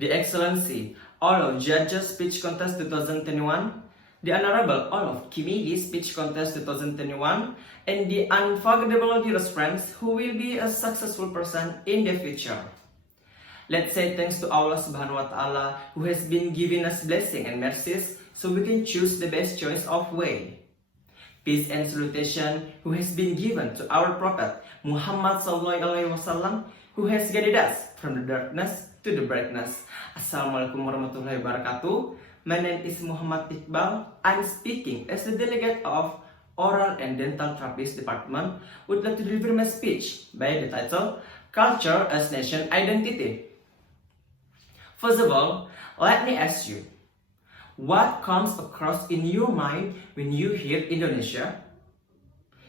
The Excellency All Judges Speech Contest 2021, the Honorable All Kemenkes Speech Contest 2021, and the unforgettable dearest friends who will be a successful person in the future. Let's say thanks to Allah Subhanahu wa Ta'ala who has been giving us blessing and mercies so we can choose the best choice of way. Peace and salutation who has been given to our Prophet Muhammad Sallallahu Alaihi Wasallam who has guided us from the darkness to the brightness. Assalamualaikum warahmatullahi wabarakatuh. My name is Muh Iqbal. I'm speaking as the delegate of Oral and Dental Terapis Department. Would like to deliver my speech by the title Culture as Nation Identity. First of all, let me ask you, what comes across in your mind when you hear Indonesia?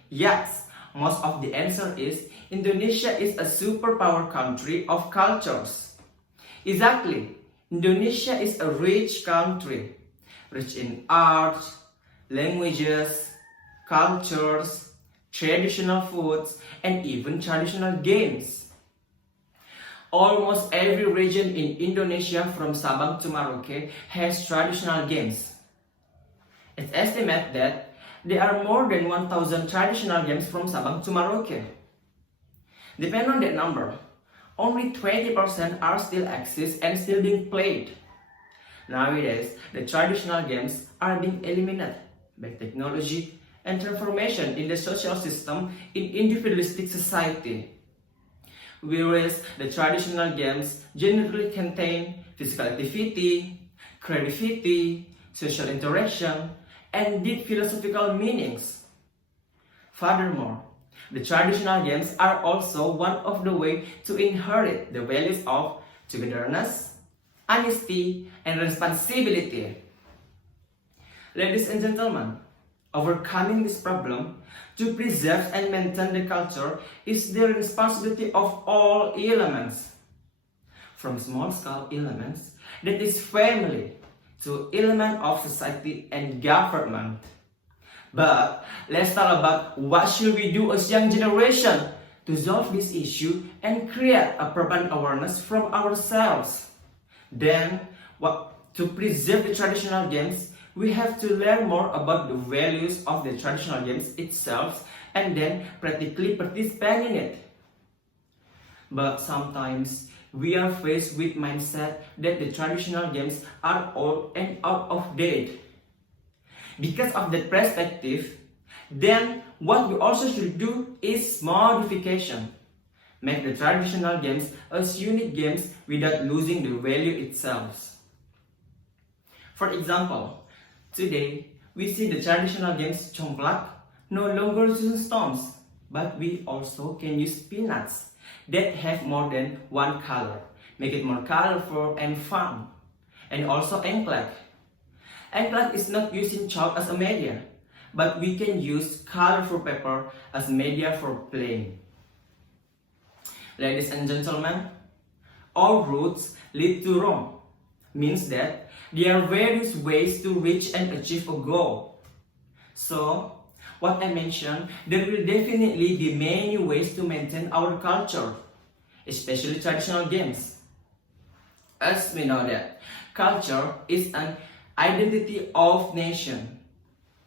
Yes, most of the answer is Indonesia is a superpower country of cultures. Exactly, Indonesia is a rich country, rich in arts, languages, cultures, traditional foods, and even traditional games. Almost every region in Indonesia from Sabang to Merauke has traditional games. It's estimated that there are more than 1,000 traditional games from Sabang to Merauke. Depending on that number, only 20% are still exist and still being played. Nowadays, the traditional games are being eliminated by technology and transformation in the social system in individualistic society. Whereas the traditional games generally contain physical activity, creativity, social interaction, and deep philosophical meanings. Furthermore, the traditional games are also one of the ways to inherit the values of togetherness, honesty, and responsibility. Ladies and gentlemen, overcoming this problem to preserve and maintain the culture is the responsibility of all elements. From small-scale elements, that is family, to element of society and government. But let's talk about what should we do as young generation to solve this issue and create a proper awareness from ourselves. Then, to preserve the traditional games, we have to learn more about the values of the traditional games itself and then practically participate in it. But sometimes we are faced with mindset that the traditional games are old and out of date. Because of that perspective, then what we also should do is modification. Make the traditional games as unique games without losing the value itself. For example, today we see the traditional games congklak no longer using stones, but we also can use peanuts that have more than one color, make it more colorful and fun. And also engklak. Engklak is not using chalk as a media, but we can use colorful paper as media for playing. Ladies and gentlemen, all roads lead to Rome means that there are various ways to reach and achieve a goal. So, what I mentioned, there will definitely be many ways to maintain our culture, especially traditional games. As we know that culture is an identity of nation.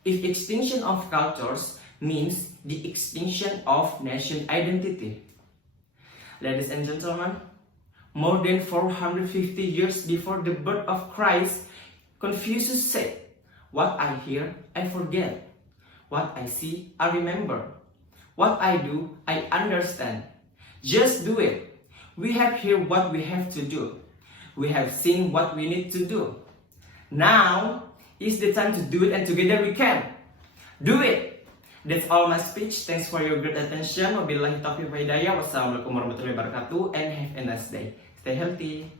If extinction of cultures means the extinction of nation identity. Ladies and gentlemen, more than 450 years before the birth of Christ, Confucius said, "What I hear, I forget. What I see, I remember. What I do, I understand. Just do it. We have here what we have to do. We have seen what we need to do. Now is the time to do it, and together we can. Do it." That's all my speech. Thanks for your great attention. Wabillahi taufiq wa hidayah. Wassalamualaikum warahmatullahi wabarakatuh and have a nice day. Stay healthy.